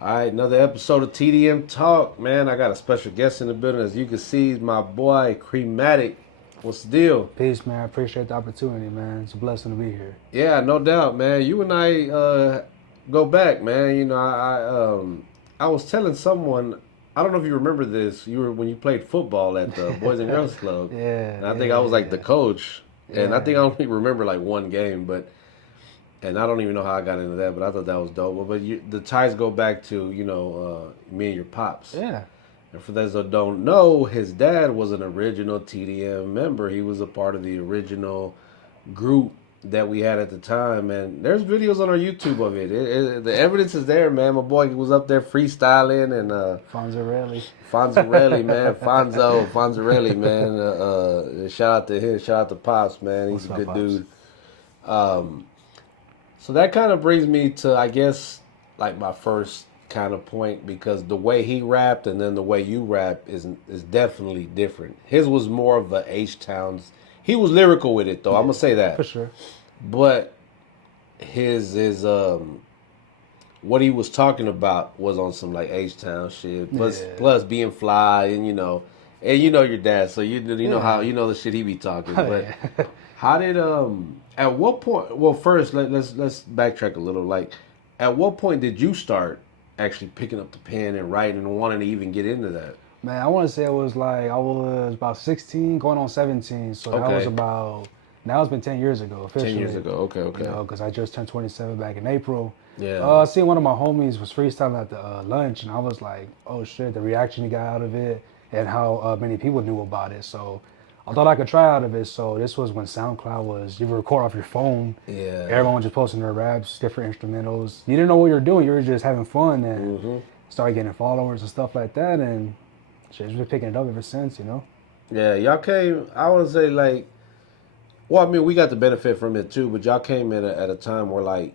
All right, another episode of TDM Talk, man. I got a special guest in the building. As you can see, my boy Creamatic. What's the deal? Peace, man. I appreciate the opportunity, man. It's a blessing to be here. Yeah, no doubt, man. You and I go back, man. I was telling someone, I don't know if you remember this. You were when you played football at the Boys and Girls Club, Yeah, and I think I was like the yeah, coach, and I think I yeah. only remember like one game, but and I don't even know how I got into that, but I thought that was dope. But the ties go back to me and your pops. Yeah. And for those that don't know, his dad was an original TDM member. He was a part of the original group that we had at the time. And there's videos on our YouTube of it. The evidence is there, man. My boy was up there freestyling and Fonzarelli. Fonzarelli, man. Fonzarelli, man. Shout out to him. Shout out to Pops, man. He's What's a up, good Pops? dude. Um, so that kind of brings me to, I guess, like my first kind of point because the way he rapped and then the way you rap is definitely different. His was more of a H Towns. He was lyrical with it though. I'm Yeah, gonna say for that, sure. but his is what he was talking about was on some like H Town shit. Yeah, Plus being fly and you know your dad, so you know how yeah. you know the shit he be talking. Oh, But yeah. how did at what point? Well, first let's backtrack a little. Like, at what point did you start actually picking up the pen and writing and wanting to even get into that? Man, I want to say it was like I was about 16, going on 17. So that was Okay, about, now it's been 10 years ago, 10 years officially. ago. Okay, okay, Because I just turned 27 back in April. yeah, I seen one of my homies was freestyling at the lunch, and I was like, "Oh shit!" The reaction he got out of it, and how many people knew about it. So I thought I could try out of it. So this was when SoundCloud was you would record off your phone. yeah. Everyone was just posting their raps, different instrumentals. You didn't know what you were doing. You were just having fun and Hmm. started getting followers and stuff like that. And shit, just been picking it up ever since. Yeah, y'all came. I would say like, well, I mean, we got the benefit from it too, but y'all came at a time where like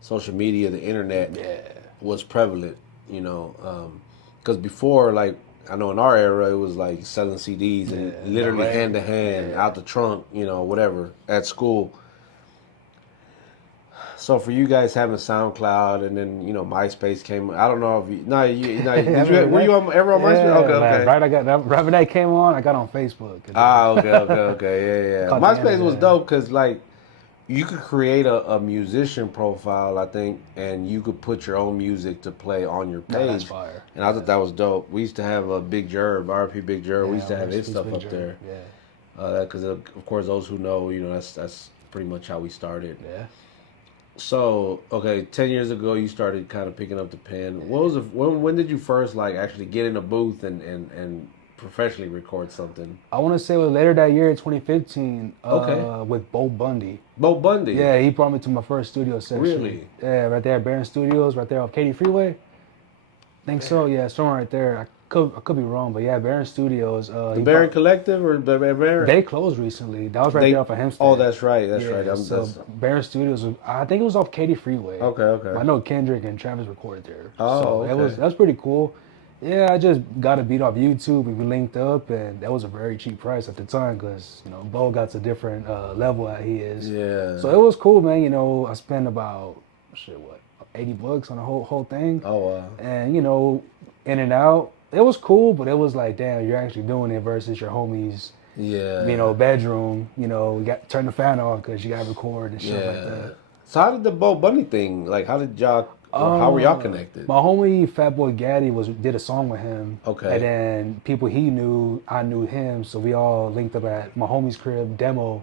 social media, the internet Yeah, was prevalent. Because before, like I know in our era, it was like selling CDs and yeah, literally hand direct. to hand, Yeah. out the trunk, whatever at school. So for you guys having SoundCloud and then MySpace came. I don't know if you. No, I did you? remember Were that. you ever on MySpace? Okay, Yeah, like okay. right. I got that. Right when that came on, I got on Facebook. And then Ah, okay. Yeah, yeah. caught the end of MySpace was that. dope because like you could create a musician profile, I think, and you could put your own music to play on your No, that's page. fire. And I Yeah. thought that was dope. We used to have a Big Jerb, RP Big Jerb. We used Yeah, to have rest his in peace, stuff Big up Jerry. there. Yeah. Because of course, those who know, that's pretty much how we started. Yeah. So, okay, 10 years ago, you started kind of picking up the pen. What was when did you first like actually get in a booth and professionally record something? I want to say it was later that year in 2015 Okay, with Bo Bundy. Bo Bundy, Yeah, he brought me to my first studio session. really? Yeah, right there at Barron Studios, right there off Katy Freeway. Think so. Yeah, somewhere right there. I could be wrong, but yeah, Barron Studios. The He Baron brought. Collective or the Baron? They closed recently. That was right there They. off of Oh, Hempstead. that's right. That's right. Yeah, so That's Barron Studios. I think it was off Katy Freeway. okay. But I Okay. know Kendrick and Travis recorded there. Oh, So okay. that was pretty cool. Yeah, I just got a beat off YouTube and we linked up, and that was a very cheap price at the time because Bo got a different level that he is. Yeah. So it was cool, man. I spent about shit what $80 on the whole thing, Oh, and in and out. It was cool, but it was like, damn, you're actually doing it versus your homies, yeah. bedroom. You got turn the fan off because you got to record and shit like Yeah. that. So how did the Bo Bunny thing? Like, how did y'all or how were y'all connected? My homie Fat Boy Gaddy did a song with him, Okay. and then people he knew, I knew him, so we all linked up at my homie's crib. Demo.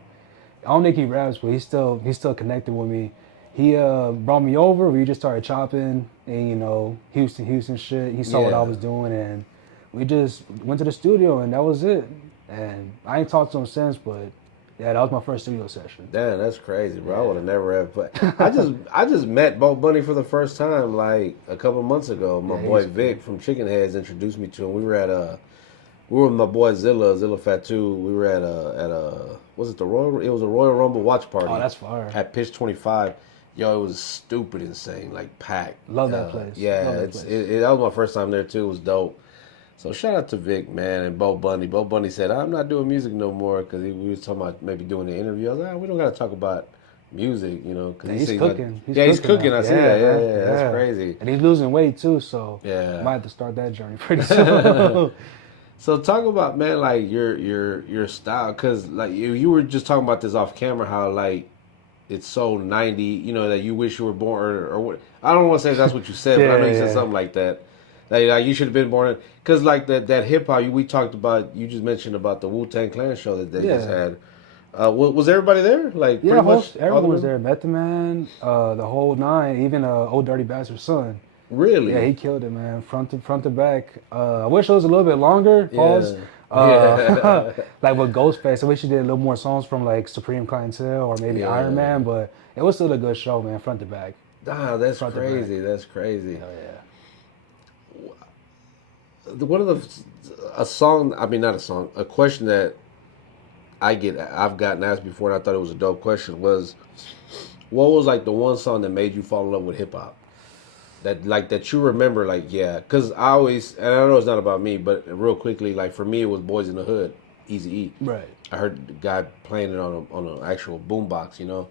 I don't think he raps, but he's still connected with me. He brought me over. We just started chopping, and Houston shit. He saw what I Yeah. was doing, and we just went to the studio, and that was it. And I ain't talked to him since, but yeah, that was my first studio session. Damn, that's crazy, bro. I would Yeah. have never have. But I just met Bo Bunny for the first time like a couple months ago. My Yeah, boy he's cool. Vic from Chicken Heads introduced me to him. We were with my boy Zilla Fatu. We were at was it the Royal? It was a Royal Rumble watch party Oh, that's fire. at Pitch 25. Yo, it was stupid insane, like packed. Love that place. Yeah, Love that place. that was my first time there too. It was dope. So shout out to Vic, man, and Bo Bunny. Bo Bunny said, "I'm not doing music no more," because we was talking about maybe doing the interview. I was like, we don't got to talk about music, you know, because Yeah, he's cooking. he's cooking. Now. I see that. Man. Yeah, that's crazy. And he's losing weight too, so Yeah. might have to start that journey pretty soon. So talk about, man, like your style, because like you were just talking about this off camera, how like it's so 90, you know, that you wish you were born, or what. I don't want to say that's what you said, but I know you said something like that. Like you should have been born, because like that hip hop we talked about, you just mentioned about the Wu-Tang Clan show that they just had. Was everybody there? Like pretty much everyone was there. Method Man, the whole nine, even Old Dirty Bastard's son. Really? Yeah, he killed it, man. Front to back. I wish it was a little bit longer. Pause. Yeah. Like with Ghostface, I wish he did a little more songs from like Supreme Clientele or maybe Iron Man, but it was still a good show, man. Front to back. Ah, that's crazy. That's crazy. Hell yeah. One of a song. I mean, not a song. A question that I've gotten asked before, and I thought it was a dope question. Was what was like the one song that made you fall in love with hip hop? That you remember, like, yeah, because I always, and I know it's not about me, but real quickly, like for me, it was Boys in the Hood, Easy E. Right. I heard the guy playing it on an actual boombox, you know.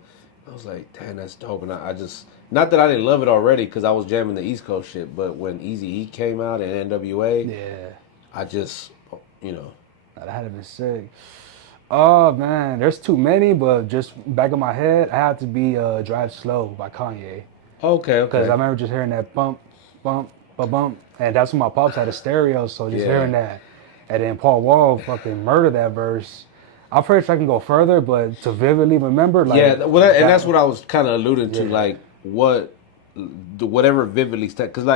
I was like, damn, that's dope. And I just, not that I didn't love it already, because I was jamming the East Coast shit, but when Easy E came out and NWA, yeah, I just, you know. that had been sick. Oh man, there's too many, but just back of my head, I have to be "Drive Slow" by Kanye. Okay. Because I remember just hearing that bump, bump, bump, and that's when my pops had a stereo, so just hearing that, and then Paul Wall fucking murdered that verse. I'm pretty sure I can go further, but to vividly remember, like, yeah, well, and that's what I was kind of alluding to, like whatever vividly because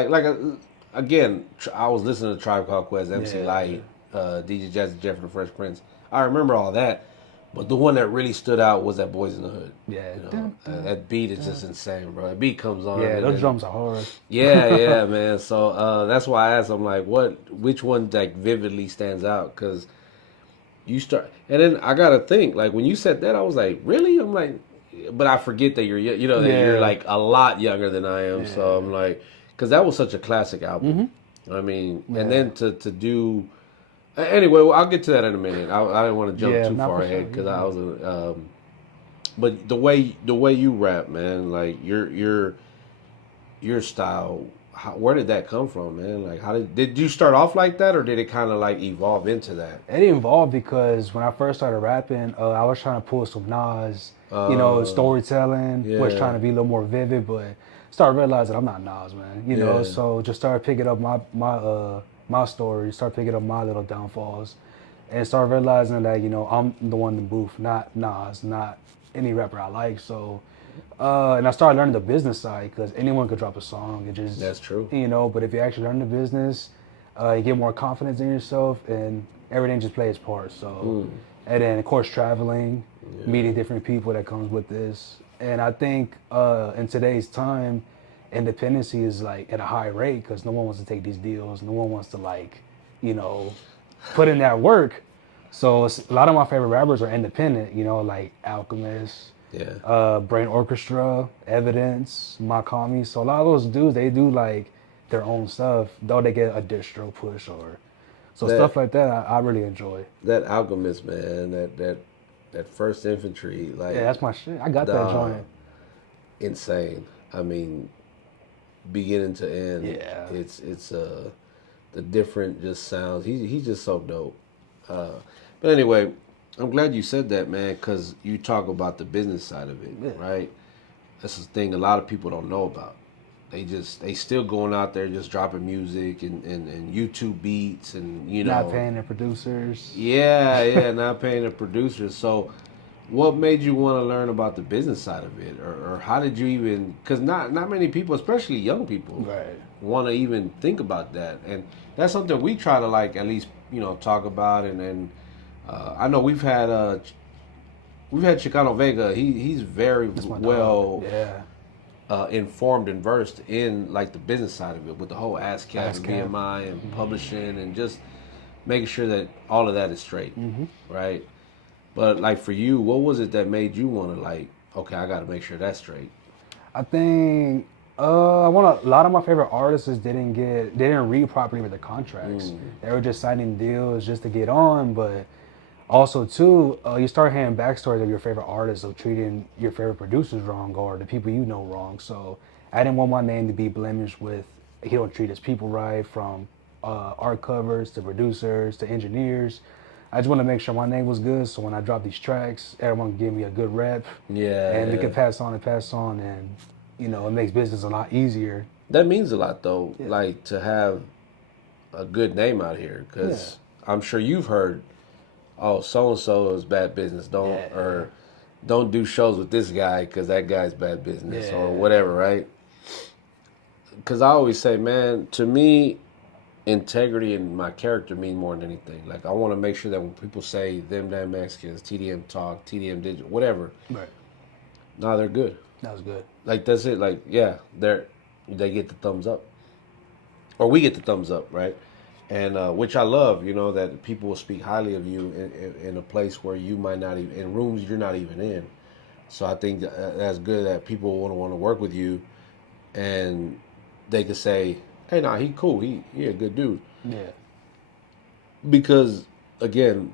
again, I was listening to Tribe Called Quest, MC Light, DJ Jazzy Jeff and the Fresh Prince. I remember all that. But the one that really stood out was that Boys in the Hood. Yeah. You know, that beat is just insane, bro. That beat comes on. Yeah, those drums are hard. Yeah, man. So that's why I asked, I'm like, which one like vividly stands out? Because you start, and then I got to think, like when you said that, I was like, really? I'm like, but I forget that you're like a lot younger than I am. Yeah. So I'm like, because that was such a classic album. I mean, and then to do. Anyway, well, I'll get to that in a minute. I didn't want to jump too far ahead because I was. But the way you rap, man, like your style, where did that come from, man? Like, how did you start off like that, or did it kind of like evolve into that? It evolved because when I first started rapping, I was trying to pull some Nas, storytelling, was trying to be a little more vivid, but started realizing I'm not Nas, man. You know, so just started picking up my story, start picking up my little downfalls, and start realizing that, I'm the one in the booth, not Nas, not any rapper I like. So, and I started learning the business side, because anyone could drop a song. That's true. But if you actually learn the business, you get more confidence in yourself, and everything just plays part. So, and then of course traveling, meeting different people that comes with this. And I think in today's time, independency is like at a high rate because no one wants to take these deals. No one wants to put in that work. So a lot of my favorite rappers are independent, like Alchemist, Brain Orchestra, Evidence, Makami. So a lot of those dudes, they do like their own stuff, though they get a distro push or stuff like that. I really enjoy. That Alchemist, man, that First Infantry, like, yeah, that's my shit. I got that joint. Insane. I mean, beginning to end, it's the different just sounds. He's just so dope. But anyway, I'm glad you said that, man, because you talk about the business side of it, right? That's the thing a lot of people don't know about. They still going out there just dropping music and YouTube beats and not paying their producers. Yeah, not paying the producers. So what made you want to learn about the business side of it, or how did you even? Because not many people, especially young people, want to even think about that, and that's something we try to like at least talk about. And I know we've had Chicano Vega. He's very well informed and versed in like the business side of it with the whole ASCAP and BMI and publishing and just making sure that all of that is straight, right? But like for you, what was it that made you want to like, okay, I got to make sure that's straight? I think a lot of my favorite artists didn't read properly with their contracts. They were just signing deals just to get on, but Also, too, you start hearing backstories of your favorite artists of treating your favorite producers wrong or the people you know wrong. So I didn't want my name to be blemished with he don't treat his people right, from art covers to producers to engineers. I just want to make sure my name was good, so when I drop these tracks, everyone can give me a good rep, Yeah, and we can yeah. pass on, and it makes business a lot easier. That means a lot though, Yeah, like to have a good name out here, yeah, because I'm sure you've heard, oh, so and so is bad business. Don't yeah, or don't do shows with this guy because that guy's bad business or yeah, whatever, right? Because I always say, man, to me, integrity and my character mean more than anything. Like I want to make sure that when people say them damn Mexicans, TDM Talk, TDM Digital, whatever, right. nah, they're good. That was good. Like that's it. Like yeah, they get the thumbs up, or we get the thumbs up, right? And which I love, that people will speak highly of you in a place where you might not even in rooms you're not even in. So I think that's good that people want to work with you, and they could say, "Hey, nah, he cool. He a good dude." Yeah, Because again,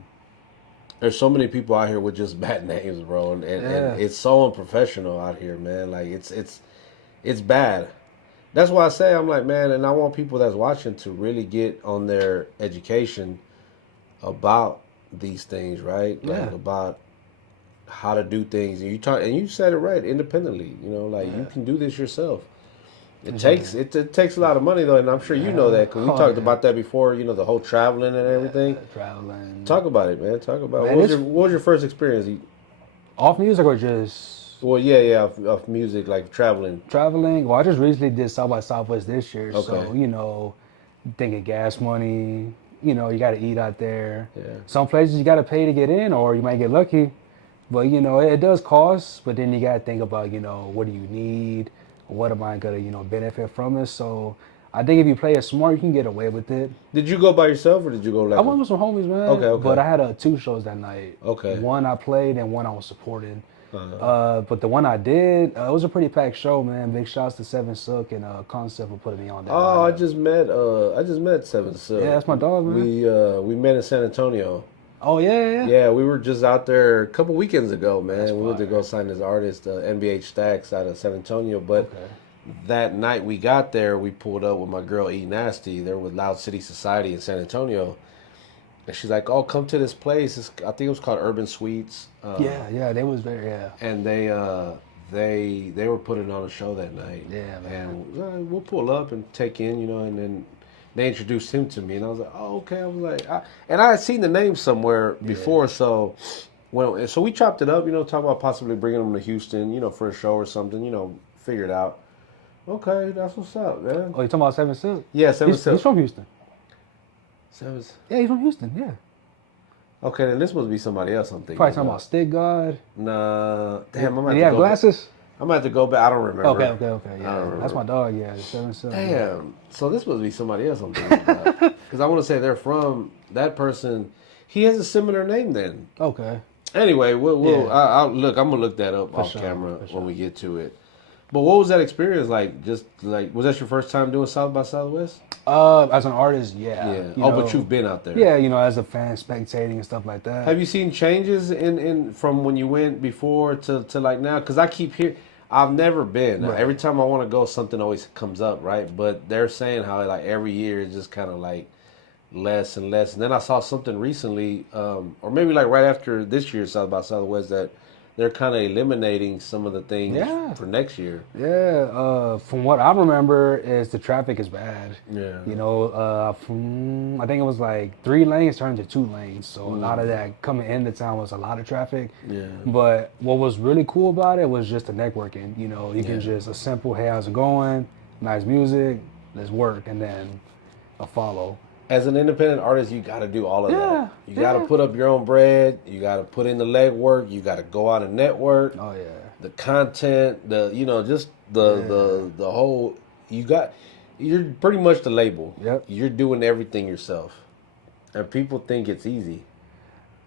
there's so many people out here with just bad names, bro, and yeah, it's so unprofessional out here, man. Like it's bad. That's why I say I'm like, man, and I want people that's watching to really get on their education about these things, right? yeah, Like about how to do things. And you said it right, independently. Like you yeah, can do this yourself. It for takes sure. it takes a lot of money though, and I'm sure you know Yeah, that because we oh talked yeah, about that before. The whole traveling and yeah, everything. traveling. Talk about it, man. Talk about Man, it's what was your first experience? off music or just Well, yeah, yeah, of music, like traveling. traveling. Well, I just recently did South by Southwest this year, Okay. so thinking gas money. You got to eat out there. Yeah. Some places you got to pay to get in, or you might get lucky. But it does cost. But then you got to think about what do you need? What am I gonna benefit from it? So I think if you play it smart, you can get away with it. Did you go by yourself or did you go I like went with some homies, Okay, man, but okay, I had two shows that night. okay. One I played and one I was supporting. Uh, But the one I did, it was a pretty packed show, man. Big shouts to Seven Sook and Concept for putting me on that oh, lineup. I just met Seven Yeah, Silk. that's my dog, man. We met in San Antonio. Oh yeah, yeah, yeah. Yeah, we were just out there a couple weekends ago, That's man. We went to go fire. sign this artist, NBH Stacks, out of San Antonio. But Okay. that night we got there, we pulled up with my girl E Nasty. They're with Loud City Society in San Antonio, and she's like, "Oh, come to this place. I think it was called Urban Suites." Yeah, yeah, they was very yeah, And they were putting on a show that night, yeah, man. and we'll pull up and take in, and then they introduced him to me, and I was like, oh, okay. I was like, and I had seen the name somewhere Yeah, before, so so we chopped it up, talking about possibly bringing him to Houston, for a show or something, figure it out. Okay, that's what's up, man. Oh, you talking about Seven Silk? Yeah, Seven He's Silk. from Houston. Seven. Yeah, he's from Houston. Yeah. Okay, then this must be somebody else I'm thinking Probably talking about. about Stick God. Nah, damn, I'm Did gonna he have have to go back. glasses? I'm gonna have to go back. I don't remember. Okay. I don't Yeah, that's remember. my dog. Yeah, Seven Silk. Yeah. Damn. So this must be somebody else I'm thinking about. Because I want to say they're from that person. He has a similar name then. Okay. Anyway, we'll Yeah. I'll look. I'm gonna look that up For off sure, camera for when sure. we get to it. But what was that experience like? Just like, was that your first time doing South by Southwest? As an artist, yeah. Yeah. But you've been out there. Yeah, as a fan, spectating and stuff like that. Have you seen changes in from when you went before to like now? Because I keep hearing, I've never been. Right. Every time I want to go, something always comes up, right? But they're saying how like every year it's just kind of like less and less. And then I saw something recently, or maybe like right after this year's South by Southwest, that they're kind of eliminating some of the things Yeah. for next year. Yeah, from what I remember, is the traffic is bad. Yeah. I think it was like 3 lanes turned to 2 lanes, so a lot of that coming into town was a lot of traffic. Yeah. But what was really cool about it was just the networking. You can just a simple, hey, how's it going? Nice music, let's work, and then a follow. As an independent artist, you got to do all of Yeah, that. You got to yeah. put up your own bread. You got to put in the legwork. You got to go out and network. Oh yeah. The content, just the whole. You're pretty much the label. Yep. You're doing everything yourself, and people think it's easy.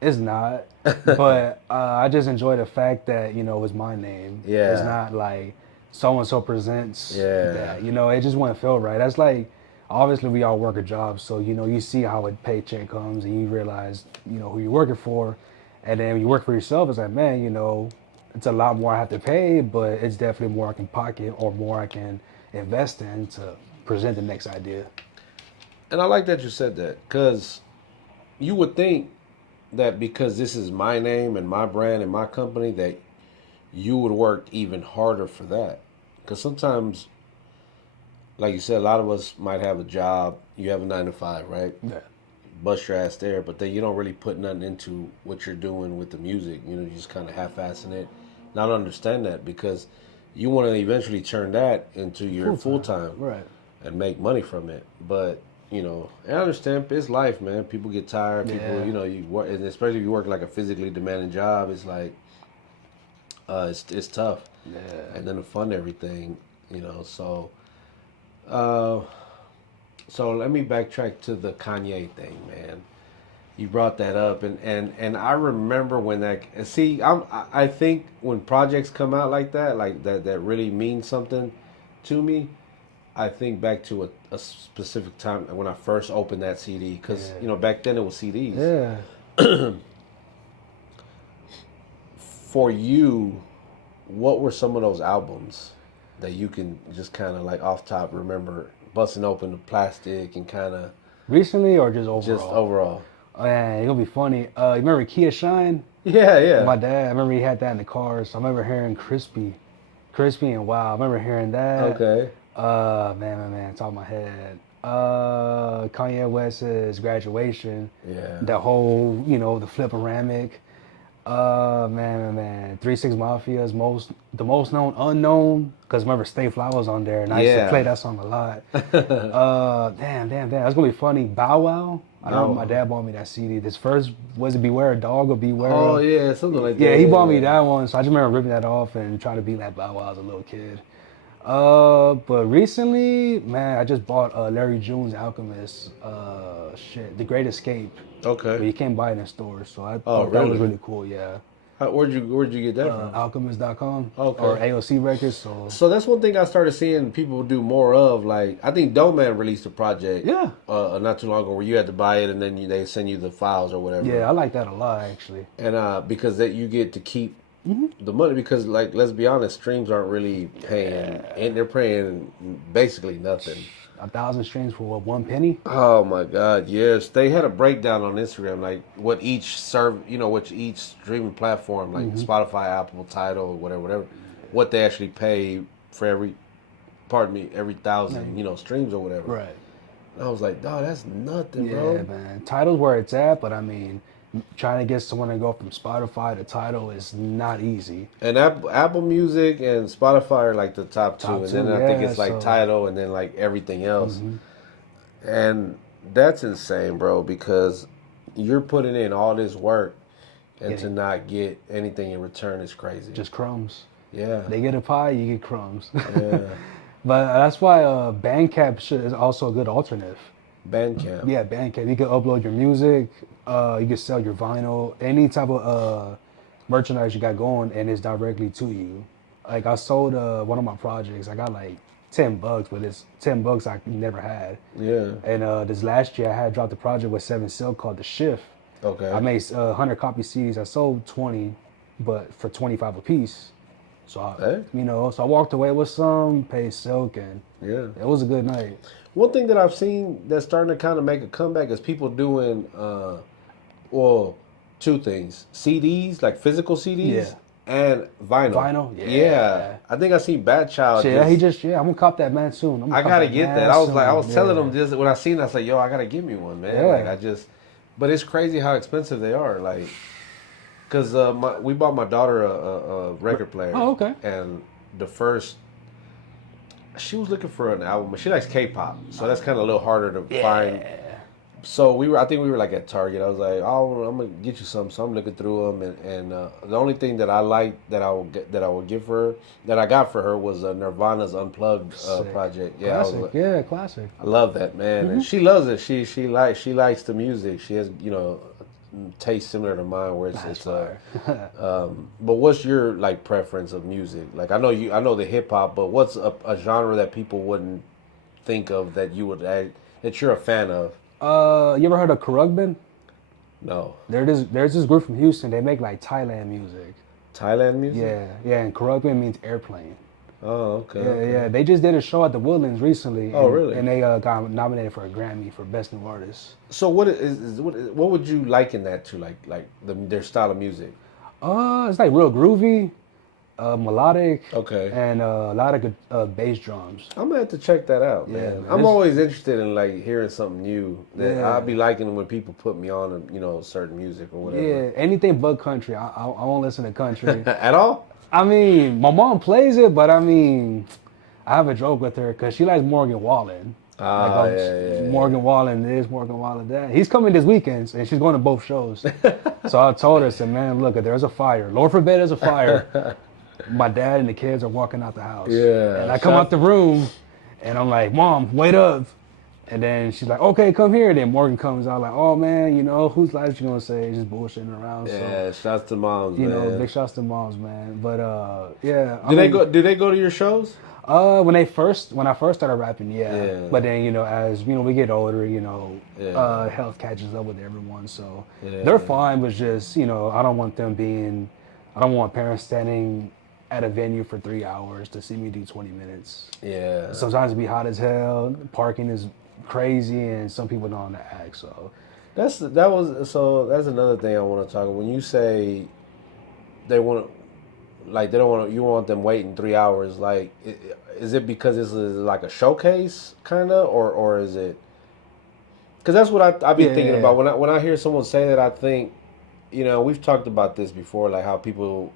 It's not, but I just enjoy the fact that it's my name. Yeah. It's not like so and so presents. Yeah. That it just wouldn't feel right. That's like obviously we all work a job, so you see how a paycheck comes, and you realize who you're working for, and then when you work for yourself, it's like, man, it's a lot more I have to pay, but it's definitely more I can pocket or more I can invest in to present the next idea. And I like that you said that because you would think that because this is my name and my brand and my company that you would work even harder for that. Because sometimes, like you said, a lot of us might have a job. You have a 9 to 5, right? Yeah. Bust your ass there, but then you don't really put nothing into what you're doing with the music. You just kind of half-assing it. And I don't understand that because you want to eventually turn that into your full time Right. and make money from it. But I understand it's life, man. People get tired. People, Yeah. you work, and especially if you work like a physically demanding job, it's like it's tough. Yeah. And then to fund everything, So, uh, so let me backtrack to the Kanye thing, man. You brought that up, and I remember when that. See, I think when projects come out like that really mean something to me. I think back to a specific time when I first opened that CD because Yeah. back then it was CDs. Yeah. For you, what were some of those albums that you can just kind of like off top remember busting open the plastic and kind of Recently or just just overall? overall? Oh, yeah, it'll be funny. You remember Kia Shine? Yeah, yeah. My dad, I remember he had that in the car, so I remember hearing Crispy and Wow. I remember hearing that. Okay. Man, top of my head. Kanye West's Graduation, Yeah. the whole, the Flip-O-Ramic. Man. 3 6 Mafia's the most known unknown. Cause remember Stay Fly was on there, and I used to play Yeah. that song a lot. Damn. That's gonna be funny. Bow Wow. I remember my No. dad bought me that CD. This first was it Beware a Dog or Beware? Oh yeah, something like that. Yeah, he bought me Yeah. that one, so I just remember ripping that off and trying to be like Bow Wow as a little kid. But recently, man, I just bought Larry June's Alchemist. The Great Escape. But Okay. you can't buy it in stores, so I Oh thought that was really? really cool. Yeah, Where'd you get that from? Alchemist.com or Okay. AOC Records. So So that's one thing I started seeing people do more of. Like I think Doman released a project yeah, not too long ago where you had to buy it and then they send you the files or whatever. yeah, I like that a lot actually. And because that you get to keep the money because like let's be honest, streams aren't really paying and they're paying basically nothing. 1,000 streams for what, 1 penny? Oh my God, yes. They had a breakdown on Instagram, like which each streaming platform, like Spotify, Apple, Tidal, whatever, what they actually pay for every thousand, streams or whatever. Right. And I was like, dog, that's nothing, Yeah, bro. man. Title's where it's at, but I mean, trying to get someone to go from Spotify to Title is not easy. And Apple Music and Spotify are like the top two, Top and then two, I think yeah. it's like So Tidal, and then like everything else. And that's insane, bro, because you're putting in all this work and to getting not get anything in return is crazy. just crumbs. Yeah. They get a pie, you get crumbs. Yeah. But that's why Bandcamp is also a good alternative. Bandcamp. Yeah, Bandcamp. You can upload your music. You can sell your vinyl, any type of merchandise you got going, and it's directly to you. Like I sold one of my projects. I got like $10, but it's $10 I never had. Yeah. And this last year, I had dropped a project with Seven Silk called The Shift. Okay. I made 100 copy CDs. I sold 20, but for 25 a piece. So Hey. so I walked away with some, paid Silk, and Yeah. it was a good night. One thing that I've seen that's starting to kind of make a comeback is people doing, well, two things: CDs, like physical CDs, Yeah. and vinyl. Vinyl? Yeah. Yeah. I think I seen Bad Child. Yeah, I'm gonna cop that man soon. I'm gonna I cop gotta that get man that. I was soon. telling Yeah. them just when I seen it, I was like, yo, I gotta give me one, man. Yeah. But it's crazy how expensive they are. Like, cause we bought my daughter a record player. Oh, okay. And the first, she was looking for an album. She likes K-pop, so that's kind of a little harder to find. So I think we were like at Target. I was like, oh, I'm gonna get you some. So I'm looking through them, and the only thing that I like that I will give her that I got for her was Nirvana's Unplugged Sick. project. Yeah, Classic. Classic. I love that, man, and she loves it. She likes the music. She has taste similar to mine, where it's fire. But what's your like preference of music? Like I know the hip hop, but what's a genre that people wouldn't think of that you would that you're a fan of? You ever heard of Khruangbin? No. There's this group from Houston. They make like Thailand music. Thailand music? Yeah, yeah, and Khruangbin means airplane. Oh, okay. Yeah, Okay. yeah. They just did a show at the Woodlands recently. Oh, and, really? And they got nominated for a Grammy for Best New Artist. So what would you liken that to? Like their style of music? It's like real groovy, melodic, Okay. and a lot of good bass drums. I'm gonna have to check that out, Yeah, man. man, I'm this- always interested in like hearing something new. That Yeah. I'll be liking when people put me on, certain music or whatever. Yeah, anything but country. I won't listen to country. At all? I mean, my mom plays it, but I mean, I have a joke with her because she likes Morgan Wallen. Ah, yeah. Morgan Wallen this, Morgan Wallen that. He's coming this weekend, and she's going to both shows. So I told her, I said, man, look, if there's a fire, Lord forbid there's a fire, my dad and the kids are walking out the house. Yeah. And I come out the room, and I'm like, Mom, wait up. And then she's like, okay, come here. Then Morgan comes out like, oh, man, whose life you going to say? Just bullshitting around. Yeah, shouts to moms, So, man. big shouts to moms, man. But, yeah. Do they go to your shows? When I first started rapping, Yeah. But then, as we get older, Yeah. health catches up with everyone. So Yeah. they're fine, but just, I don't want I don't want parents standing at a venue for 3 hours to see me do 20 minutes. Yeah. Sometimes it be hot as hell. Parking is crazy, and some people don't know how to act. So That's another thing I want to talk about. When you say they want to, like they don't want to, you want them waiting 3 hours. Like, is it because this is like a showcase kind of, or is it? Because that's what I be thinking about when I hear someone say that. I think, we've talked about this before, like how people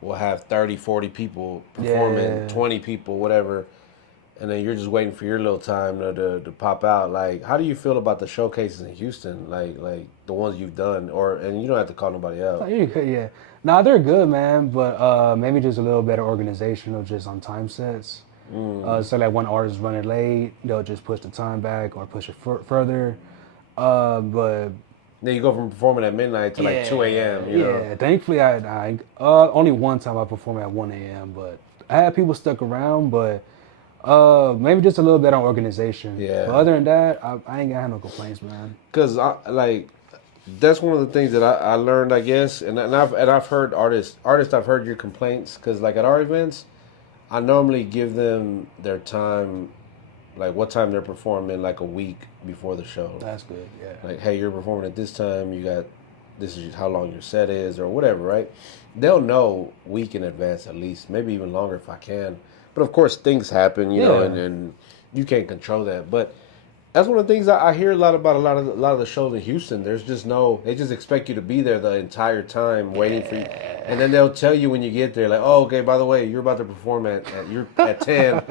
will have 30, 40 people performing, 20 people, whatever. And then you're just waiting for your little time to pop out. Like, how do you feel about the showcases in Houston? Like the ones you've done, and you don't have to call nobody out. yeah, nah, they're good, man. But maybe just a little better organization of just on time sets. So like when artists running late, they'll just push the time back or push it further. But Then you go from performing at midnight to like 2 a.m. You know? Thankfully, I only one time I performed at 1 a.m. But I had people stuck around, but. Maybe just a little bit on organization. Yeah. But other than that, I ain't gonna have no complaints, man. Cause that's one of the things that I learned, I guess, and I've heard artists I've heard your complaints. Cause like at our events, I normally give them their time, like what time they're performing, like a week before the show. That's good. Yeah. Like, hey, you're performing at this time. This is how long your set is, or whatever, right? They'll know week in advance at least, maybe even longer if I can. But of course, things happen, you know, and you can't control that. But that's one of the things I hear a lot about a lot of the shows in Houston. There's just they just expect you to be there the entire time waiting for you, and then they'll tell you when you get there, like, oh, okay, by the way, you're about to perform at 10,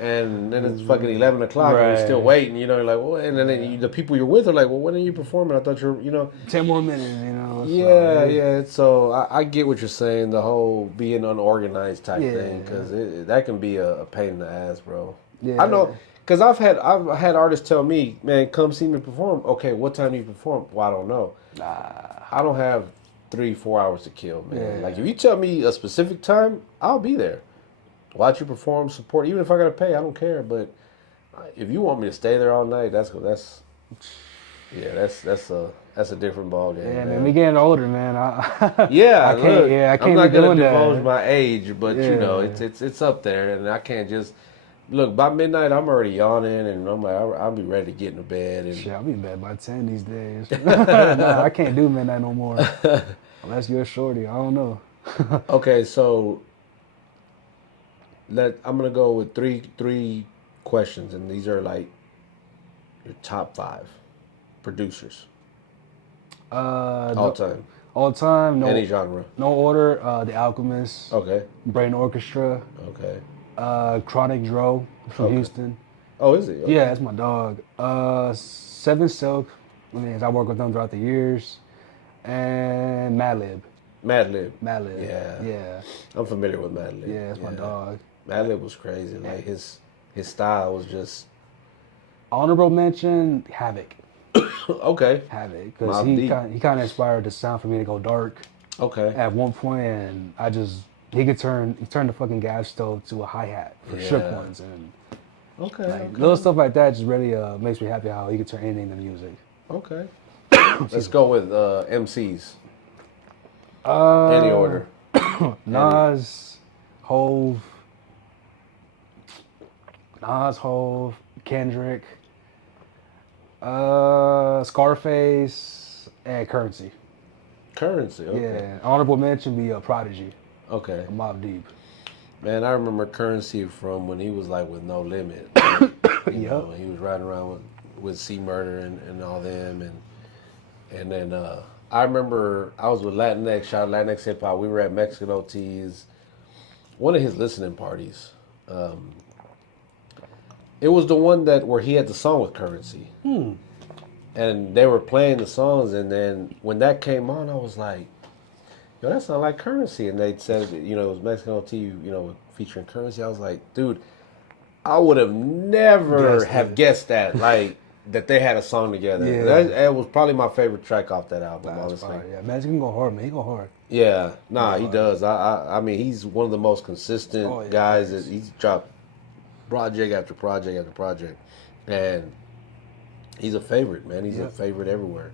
and then it's fucking 11 o'clock, and you're still waiting, you're like, well, and then the people you're with are like, well, when are you performing? I thought 10 more minutes, Yeah. So I get what you're saying, the whole being unorganized type thing, because that can be a pain in the ass, bro. Yeah. I know. Because I've had artists tell me, man, come see me perform. Okay, what time do you perform? Well, I don't know. I don't have 3-4 hours to kill, man. Yeah. Like, if you tell me a specific time, I'll be there. Watch you perform, support. Even if I got to pay, I don't care. But if you want me to stay there all night, that's a different ball game. Yeah, man, we getting older, man. I can't I'm not be doing gonna divulge that. my age, but it's up there, and I can't just. Look, by midnight, I'm already yawning, and I'm like, I'll be ready to get into bed. And Shit, I'll be in bed by 10 these days. Nah, I can't do midnight no more. Unless you're a shorty, I don't know. Okay, so I'm gonna go with three questions, and these are like your top 5 producers all time, All time, no, any genre. no order. The Alchemist, Okay. Brain Orchestra, Okay. Chronic Dro from Houston. Oh, is it? Okay. Yeah, that's my dog. Seven Silk, I work with them throughout the years, and Madlib. Madlib. Yeah. I'm familiar with Madlib. Yeah, that's my dog. Madlib was crazy. Like his style was just Honorable mention, Havoc. okay. Havoc, because he kind of inspired the sound for me to go dark. Okay. At one point, and he could turn the fucking gas stove to a hi-hat for shook ones, and Okay. Like Okay. little stuff like that just really makes me happy how he can turn anything to music. Okay. Let's go with MCs. Any Uh, order. Any. Nas, Hove, Hove, Kendrick, Scarface, and Currency. Currency. Okay. Yeah, honorable mention be Prodigy, Okay. Mobb Deep. Man, I remember Currency from when he was like with No Limit. Like, Yep. he was riding around with C Murder and all them, and then I remember I was with Latinx, shout out Latinx Hip Hop. We were at Mexican OT's, one of his listening parties. It was the one that where he had the song with Currency, and they were playing the songs, and then when that came on, I was like, "Yo, that sounds like Currency." And they said, it was Mexican OT, featuring Currency. I was like, "Dude, I would have never Guessed have it. guessed that, like that they had a song together." Yeah. That was probably my favorite track off that album, That's honestly. fire. Yeah, man, he can go hard, man. He go hard. Yeah, nah, he hard. does. I mean, he's one of the most consistent Oh, yeah, guys. thanks. That he's dropped project after project after project, and he's a favorite, man. He's a Yep. favorite everywhere.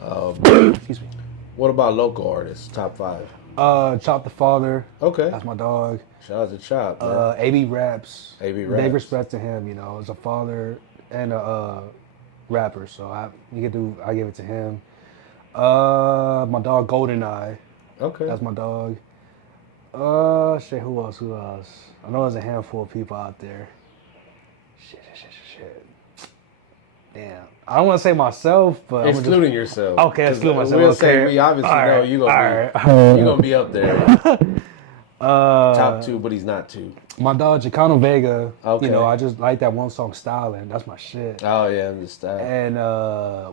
Excuse me. What about local artists? Top 5. Chop the Father. Okay, That's my dog. shout out to Chop, man. AB Raps. AB Big Raps. respect to him, as a father and a rapper. So I give it to him. My dog GoldenEye. Okay, That's my dog. Shit. Who else? I know there's a handful of people out there. Shit. Damn. I don't want to say myself, but excluding yourself. Okay, 'Cause exclude myself. We'll Okay. say we obviously All know right, you all gonna right. you gonna be up there. Top 2, but he's not 2. My dog Chicano Vega. Okay. I just like that one song "Styling." That's my shit. Oh yeah, I'm just And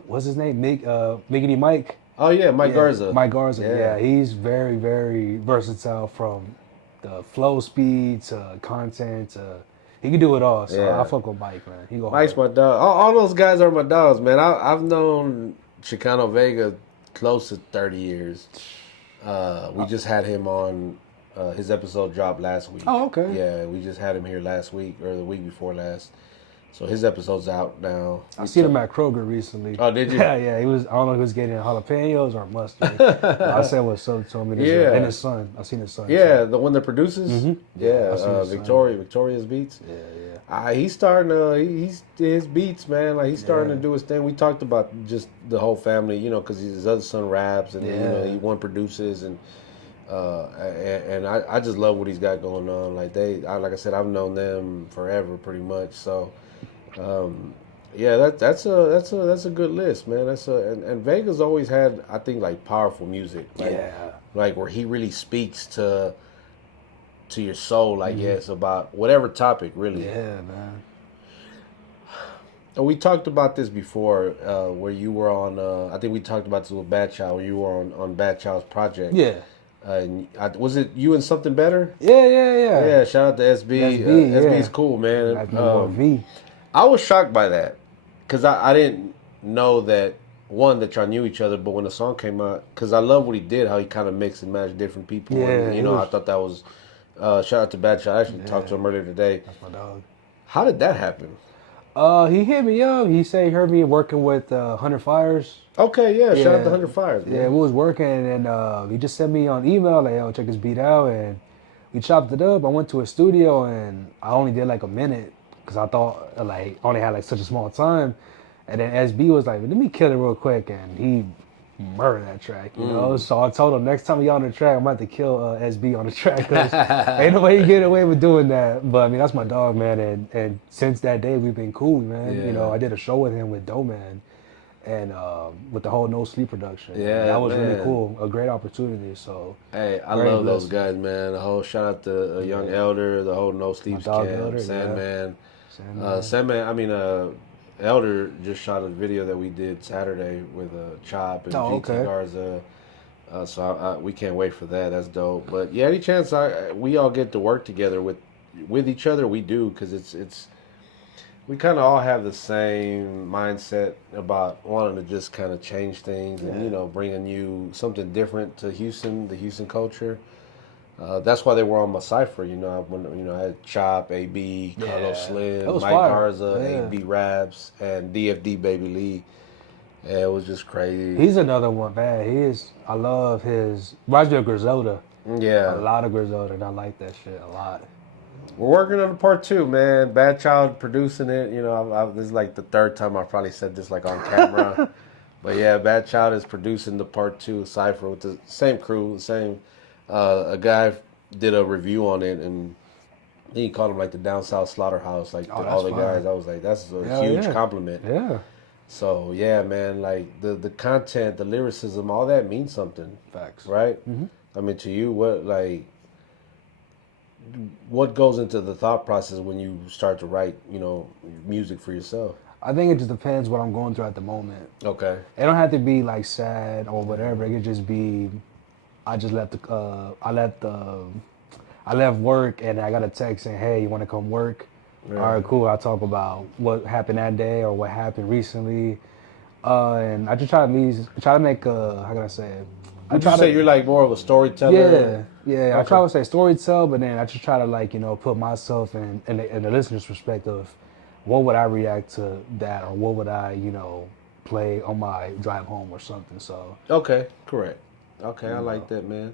what's his name? Miggity Mike. Oh yeah, Mike Yeah, Garza. Mike Garza. Yeah. Yeah, he's very, very versatile from the flow speed to content to he can do it all. So Yeah. I fuck with Mike, man. He go Mike's hard. my dog. All those guys are my dogs, man. I've known Chicano Vega close to 30 years. We just had him on. His episode dropped last week. Oh, okay. Yeah, we just had him here last week or the week before last. So his episode's out now. I seen him at Kroger recently. Oh, did you? Yeah. He was. I don't know if he was getting jalapenos or mustard. But I said what's up to him. Yeah. And his son. I seen his son. Yeah, the one that produces. Yeah, I seen Yeah, his son. Victoria's Beats. Yeah. He's starting to he's his beats, man. Like he's starting Yeah. to do his thing. We talked about just the whole family, because his other son raps and Yeah. he one produces and I just love what he's got going on. Like like I said, I've known them forever, pretty much. So, yeah, that's a good list, man. And Vega's always had, I think, like powerful music. Like, Yeah. like where he really speaks to your soul, I guess, about whatever topic, really. Yeah, man. And we talked about this before, where you were on. I think we talked about this with Bad Child. Where you were on Bad Child's project. Yeah. Was it you and Something Better? Yeah. Yeah. Shout out to SB. SB, yeah. SB's cool, man. That's number V. I was shocked by that because I didn't know that that y'all knew each other. But when the song came out, because I love what he did, how he kind of mixed and matched different people. Yeah, and, I thought that was. Shout out to Bad Child. I actually talked to him earlier today. That's my dog. How did that happen? He hit me up. He said he heard me working with 100 Fires. Okay, yeah. Shout out Yeah. to 100 Fires. Man. Yeah, we was working, and he just sent me on email, like, yo, check this beat out, and we chopped it up. I went to a studio, and I only did like a minute, because I thought, like, I only had like such a small time. And then SB was like, let me kill it real quick, and he murdered that track, So I told him, next time we on the track, I'm about to kill SB on the track, because ain't no way you get away with doing that. But, I mean, that's my dog, man, and since that day, we've been cool, man. Yeah. I did a show with him with Doe Man. And with the whole No Sleep production. Yeah, that was really man. cool. A great opportunity. So Hey, I Very love those blessed. guys, man. The whole shout out to Young Elder, the whole No Sleeps dog camp, Elder, Sandman. Sandman. Sandman, I mean, Elder just shot a video that we did Saturday with Chop and Oh, GT okay. Garza. So we can't wait for that. That's dope. But yeah, any chance we all get to work together with each other, we do, because it's we kind of all have the same mindset about wanting to just kind of change things and bring a new something different to Houston, the Houston culture. That's why they were on my cipher. I had Chop, AB, Carlos Yeah, that Slim, was Mike fire. Garza, Yeah, 8B Raps, and DFD Baby Lee. Yeah, it was just crazy. he's another one, man. He is. I love his reminds me of Griselda. A Yeah, lot of Griselda, and I like that shit a lot. we're working on the part two, man. Bad Child producing it. This is like the third time I probably said this like on camera. But yeah, Bad Child is producing the part two Cypher with the same crew, the same. A guy did a review on it, and he called him like the down south slaughterhouse, like Oh, all that's the guys. fire. I was like, that's a Hell huge yeah, compliment. yeah. So yeah, man, like the content, the lyricism, all that means something, Facts. right? I mean, to you, what goes into the thought process when you start to write, music for yourself? I think it just depends what I'm going through at the moment. Okay. It don't have to be like sad or whatever. It could just be I just left I left work and I got a text saying, "Hey, you want to come work?" All right, Right. cool. I'll talk about what happened that day or what happened recently. And I just try to make how can I say it? I Would you try say to you're like more of a storyteller? yeah. I try Okay. to say story tell, but then I just try to like put myself in the listener's perspective. What would I react to that, or what would I play on my drive home or something? So Okay, correct. Okay, I you like know, that, man.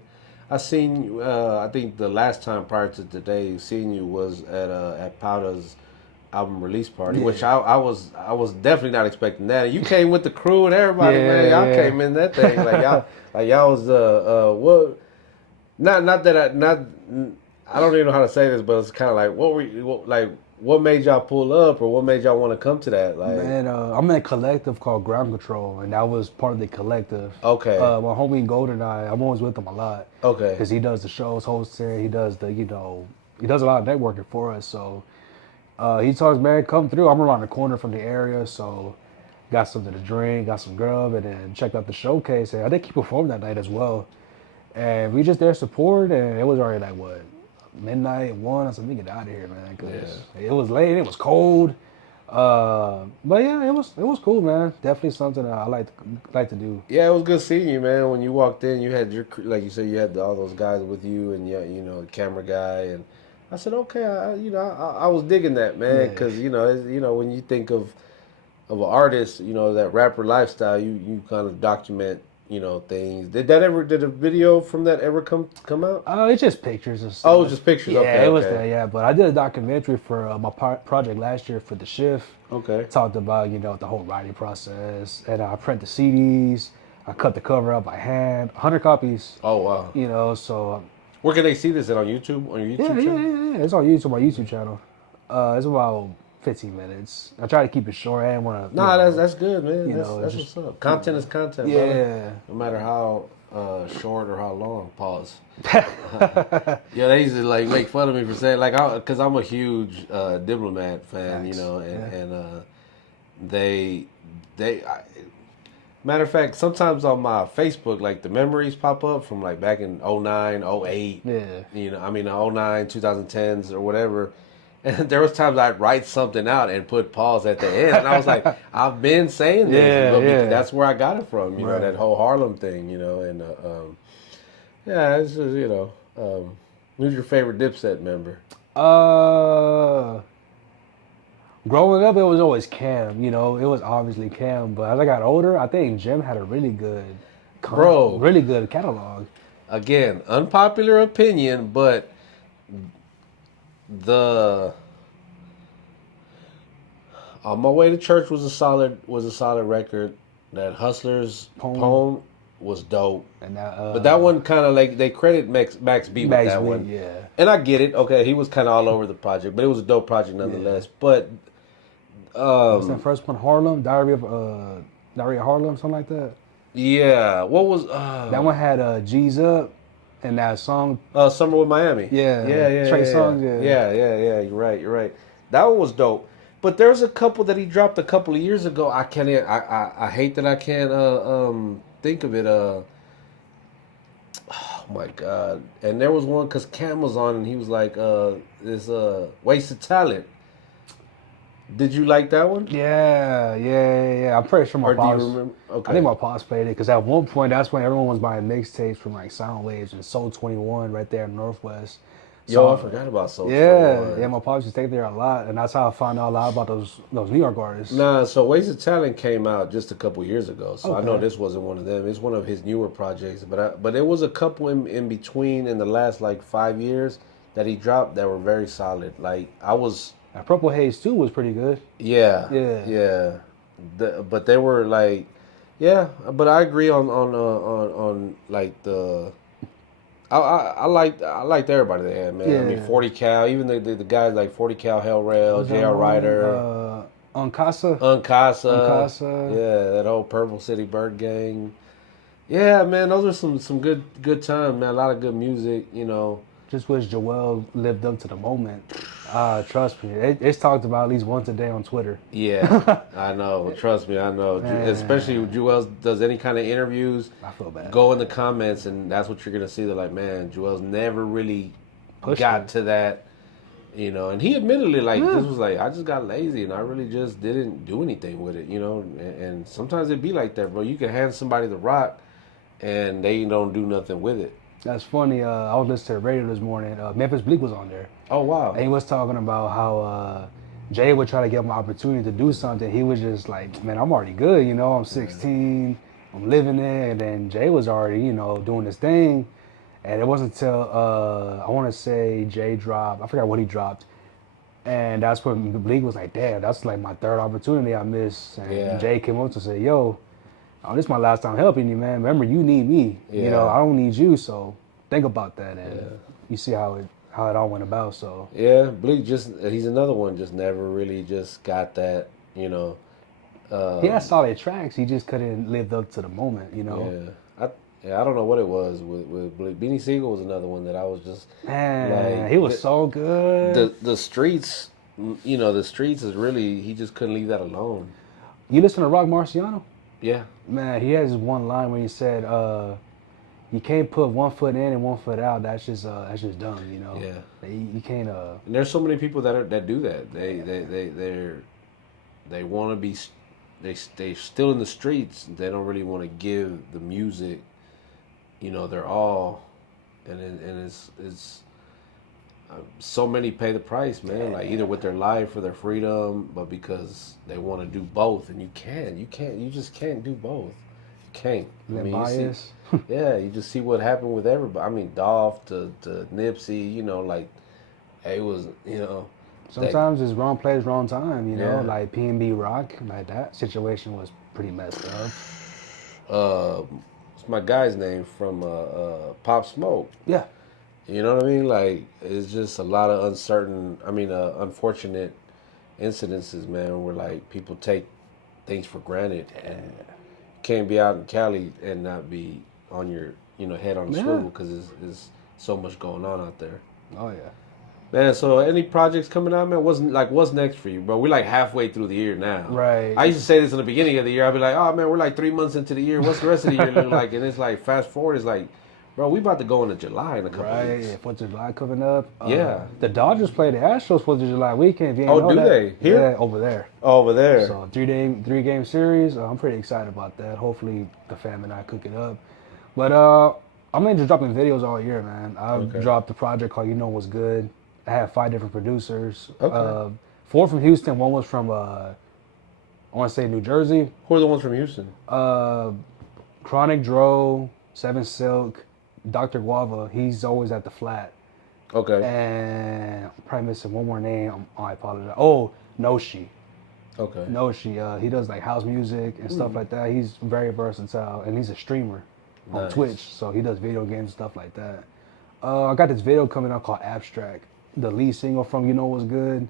I seen you. I think the last time prior to today, seeing you was at Powder's album release party, which yeah, I was definitely not expecting that. And you came with the crew and everybody, man. Y'all yeah, came in that thing like y'all was what? Not that I don't even know how to say this, but it's kind of like what made y'all pull up or what made y'all want to come to that? Like, Man, I'm in a collective called Ground Control, and that was part of the collective. okay, My homie Golden I'm always with him a lot okay, because he does the shows, hosts there. He does he does a lot of networking for us. So he tells man, come through. I'm around the corner from the area, so got something to drink, got some grub, and then checked out the showcase. And I think he performed that night as well. And we just there support, and it was already like what midnight, one. I said, "We get out of here, man," yeah. because it was late, it was cold. But yeah, it was cool, man. Definitely something I like to do. Yeah, it was good seeing you, man. When you walked in, you had like you said, you had all those guys with you, and yeah, the camera guy, and I said, okay, I was digging that, man, Yeah, because when you think of an artist, that rapper lifestyle, you kind of document, things. Did a video from that ever come out? it's just pictures and Oh, it was stuff. just pictures. Yeah, Okay, it was okay, that. Yeah, but I did a documentary for my project last year for the Shift. okay. Talked about the whole writing process, and I print the CDs. I cut the cover out by hand, 100 copies. Oh wow. So Where can they see this? At on YouTube? On your yeah, YouTube yeah, channel? yeah, yeah. It's on YouTube, my YouTube channel. It's about 15 minutes. I try to keep it short. I didn't want to, Nah, that's good, man. it's That's just, what's up. Content is content, brother. yeah. No matter how short or how long. Pause. Yeah, they used to like make fun of me for saying like, because I'm a huge Diplomat fan, Facts. Yeah. and they matter of fact, sometimes on my Facebook, like the memories pop up from like back in '09, '08. Yeah. I mean '09, 2010s or whatever. And there was times I'd write something out and put pause at the end, and I was like, I've been saying this, Yeah, but yeah. that's where I got it from, Right. that whole Harlem thing, and yeah, it's just who's your favorite Dipset member? Uh, Growing up, it was always Cam. It was obviously Cam. But as I got older, I think Jim had a Bro, really good catalog. again, unpopular opinion, but the On My Way to Church was a solid record. That Hustlers Poem poem was dope. and that But that one kind of like they credit Max B with Max that B, one, yeah, and I get it. Okay, he was kind of all over the project, but it was a dope project yeah. nonetheless. But What's that first one? Harlem, Diary of Harlem, something like that. yeah, what was That one had G's Up, and that song, Summer with Miami? yeah, Yeah, yeah, Trey yeah, yeah, Songz, yeah. yeah, yeah, yeah. You're right. You're right. That one was dope. But there's a couple that he dropped a couple of years ago. I can't. I hate that I can't think of it. Oh my god! And there was one because Cam was on, and he was like, "This wasted talent." Did you like that one? Yeah. I'm pretty sure my Or do you pops. remember? I think Okay. my pops played it because at one point that's when everyone was buying mixtapes from like Soundwaves and Soul 21 right there in Northwest. Yo, I So forgot about Soul yeah, 21. my pops used to take there a lot, and that's how I found out a lot about those New York artists. Nah, so Wasted Talent came out just a couple years ago, so I know Okay. this wasn't one of them. It's one of his newer projects, but it was a couple in between in the last like 5 years that he dropped that were very solid. Like I was, And Purple Haze too was pretty good. yeah, Yeah. yeah, but they were like, yeah, but I agree on like I liked everybody they had, man. I mean, Yeah. 40 Cal, even the guys like 40 Cal, Hell Rail, Was that J.R. one? Ryder, Uncasa? Uncasa, Uncasa. yeah, that whole Purple City Bird Gang. Yeah, man, those are some good time, man. A lot of good music, you know. Just wish Joel lived up to the moment. Trust me. It's talked about at least once a day on Twitter. Yeah, I know. Trust me, I know. Especially when Man, Joel does any kind of interviews, I feel bad. go in the comments, and that's what you're gonna see. They're like, man, Joel's never really Pushed got it. to that, you know. And he admittedly like Yeah. just was like, I just got lazy, and I really just didn't do anything with it, you know. And sometimes it be like that, bro. You can hand somebody the rock, and they don't do nothing with it. That's funny. I was listening to the radio this morning. Memphis Bleak was on there. Oh wow. And he was talking about how Jay would try to give him an opportunity to do something. He was just like, man, I'm already good. You know, I'm 16. I'm living there. And then Jay was already, doing his thing. And it wasn't until, I want to say Jay dropped, I forgot what he dropped. And that's when the league was like, damn, that's like my third opportunity I missed. And Yeah. Jay came up to say, yo, this is my last time helping you, man. Remember, you need me. Yeah. I don't need you. So think about that. And Yeah. you see how it all went about. So Yeah, Bleak he's another one just never really just got that, you know. he had Um, solid tracks. He just couldn't live up to the moment. yeah. I don't know what it was with Bleak. Beanie Siegel was another one that I was just Man, like he was so good. the streets, you know, the streets is really he just couldn't leave that alone. You listen to Rock Marciano? Yeah. Man, he has one line where he said, "You can't put one foot in and one foot out. That's just dumb. Yeah. You can't." And there's so many people that do that. They want to be they still in the streets. They don't really want to give the music, you know, their all, and it's so many pay the price, man. Like either with their life or their freedom, but because they want to do both, and you just can't do both. You can't. I That mean, you see, bias. yeah, you just see what happened with everybody. I mean, Dolph to Nipsey, you know, like it was, you know, that Sometimes it's wrong place, wrong time. yeah. Like P&B Rock, like that situation was pretty messed up. What's my guy's name from Pop Smoke? Yeah, You know what I mean? Like it's just a lot of unfortunate incidences, man, where like people take things for granted and can't be out in Cali and not be on your, you know, head on the yeah. swivel because there's so much going on out there. Oh yeah. Man, so any projects coming out, man? What's next for you, bro? We're like halfway through the year now. Right. I used to say this in the beginning of the year. I'd be like, oh man, we're like 3 months into the year. What's the rest of the year look like? And it's like fast forward, it's like, bro, we about to go into July in a couple Right, weeks. 4th of July coming up. Yeah. The Dodgers play the Astros 4th of July weekend. If you ain't Oh, know do that. they? Here? Yeah, over there. Over there. So three game series. I'm pretty excited about that. Hopefully the fam and I cook it up. But I'm gonna just dropping videos all year, man. I've Okay. dropped a project called You Know What's Good. I have 5 different producers. Okay. 4 from Houston. One was from I want to say New Jersey. Who are the ones from Houston? Chronic Dro, Seven Silk, Dr. Guava. He's always at the flat. Okay. And I'm probably missing one more name. I apologize. Oh, Noshi. Okay. Noshi. He does like house music and stuff like that. He's very versatile and he's a streamer on Nice. Twitch. So he does video games and stuff like that. I got this video coming out called Abstract. The lead single from You Know What's Good.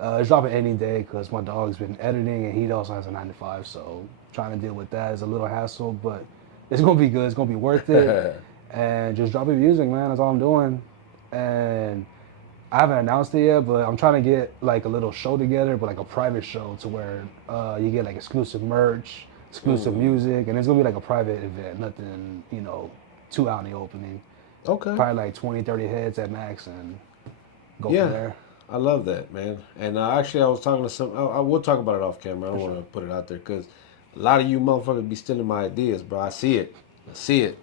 It's dropping any day because my dog's been editing and he also has a 9 to 5. So trying to deal with that is a little hassle, but it's gonna be good. It's gonna be worth it. And just dropping music, man. That's all I'm doing. And I haven't announced it yet, but I'm trying to get like a little show together, but like a private show to where you get like exclusive merch, exclusive music, and it's gonna be like a private event, nothing, too out in the opening. Okay. Probably like 20, 30 heads at max and go Yeah. from there. I love that, man. And actually, I was talking to some. I will talk about it off camera. I don't want to put it out there because a lot of you motherfuckers be stealing my ideas, bro. I see it. I see it.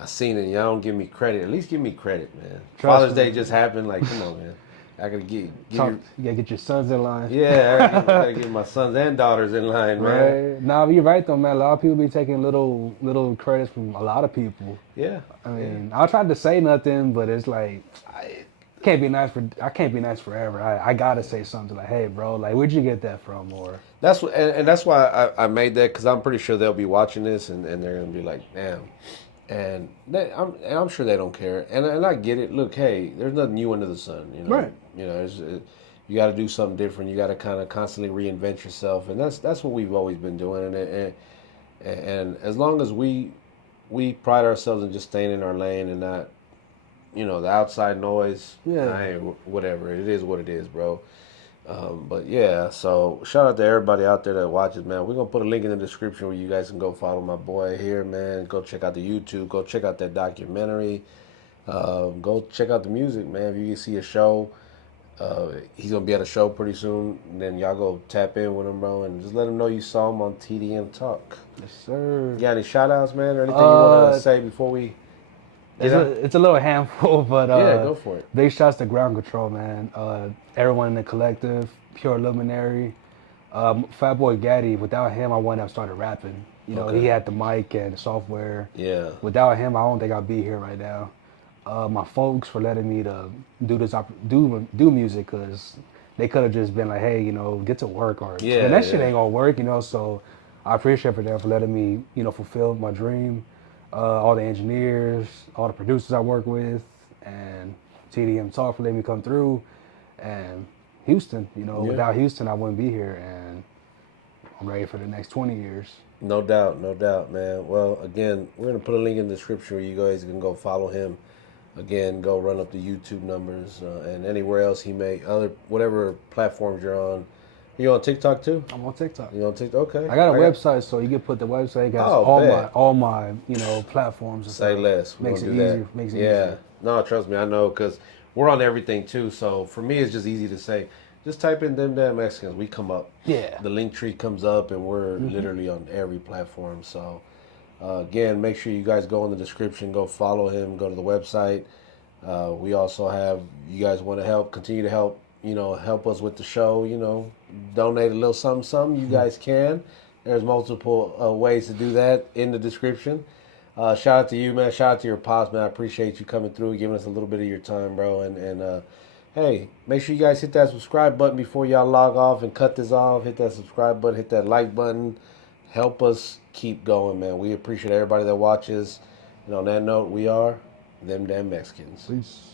I seen it. Y'all don't give me credit. At least give me credit, man. Trust Father's me. Day just happened. Like, come on, man. I gotta give Talk. your You gotta get your sons in line. yeah. I gotta get my sons and daughters in line, man. Right. Nah, but you're right though, man. A lot of people be taking little credits from a lot of people. Yeah, I yeah. mean, I tried to say nothing, but it's like can't be nice for I can't be nice forever. I gotta say something like, hey, bro, like where'd you get that from? Or That's what, and that's why I made that because I'm pretty sure they'll be watching this and they're gonna be like, damn. And I'm sure they don't care. And I get it. Look, hey, there's nothing new under the sun. right. You got to do something different. You got to kind of constantly reinvent yourself, and that's what we've always been doing. And as long as we pride ourselves in just staying in our lane and not, the outside noise. Yeah. Whatever. It is what it is, bro. But yeah, so shout out to everybody out there that watches, man. We're gonna put a link in the description where you guys can go follow my boy here, man. Go check out the YouTube. Go check out that documentary. Go check out the music, man. If you can see a show, he's gonna be at a show pretty soon. And then y'all go tap in with him, bro, and just let him know you saw him on TDM Talk. Yes, sir. You got any shout outs, man, or anything you want to say before we? It's a little handful, but Yeah, go for it. big shouts to Ground Control, man. Everyone in the collective, Pure Luminary, Fat Boy Gaddy. Without him, I wouldn't have started rapping. Okay. He had the mic and the software. Yeah. Without him, I don't think I'd be here right now. My folks for letting me to do do music because they could have just been like, hey, get to work or Yeah, and that shit yeah. ain't gonna work. So I appreciate for them for letting me, fulfill my dream. All the engineers, all the producers I work with, and TDM Talk for letting me come through, and Houston. Yeah. Without Houston, I wouldn't be here, and I'm ready for the next 20 years. No doubt, man. Well, again, we're gonna put a link in the description where you guys can go follow him. Again, go run up the YouTube numbers and anywhere else he may whatever platforms you're on. You on TikTok too? I'm on TikTok. You on TikTok? Okay. I got a website, so you can put the website. It has Oh, bet. all my platforms. And Say stuff. less. We Makes it gonna do easier. that. Makes it Yeah. easier. No, trust me, I know because we're on everything too. So for me, it's just easy to say. Just type in them damn Mexicans. We come up. Yeah. The link tree comes up, and we're literally on every platform. So again, make sure you guys go in the description, go follow him, go to the website. We also have, you guys want to help, continue to help, help us with the show, donate a little something, you guys can. There's multiple ways to do that in the description. Shout out to you, man. Shout out to your pops, man. I appreciate you coming through, giving us a little bit of your time, bro. And hey, make sure you guys hit that subscribe button before y'all log off and cut this off. Hit that subscribe button, hit that like button. Help us keep going, man. We appreciate everybody that watches. And on that note, we are them damn Mexicans. Peace.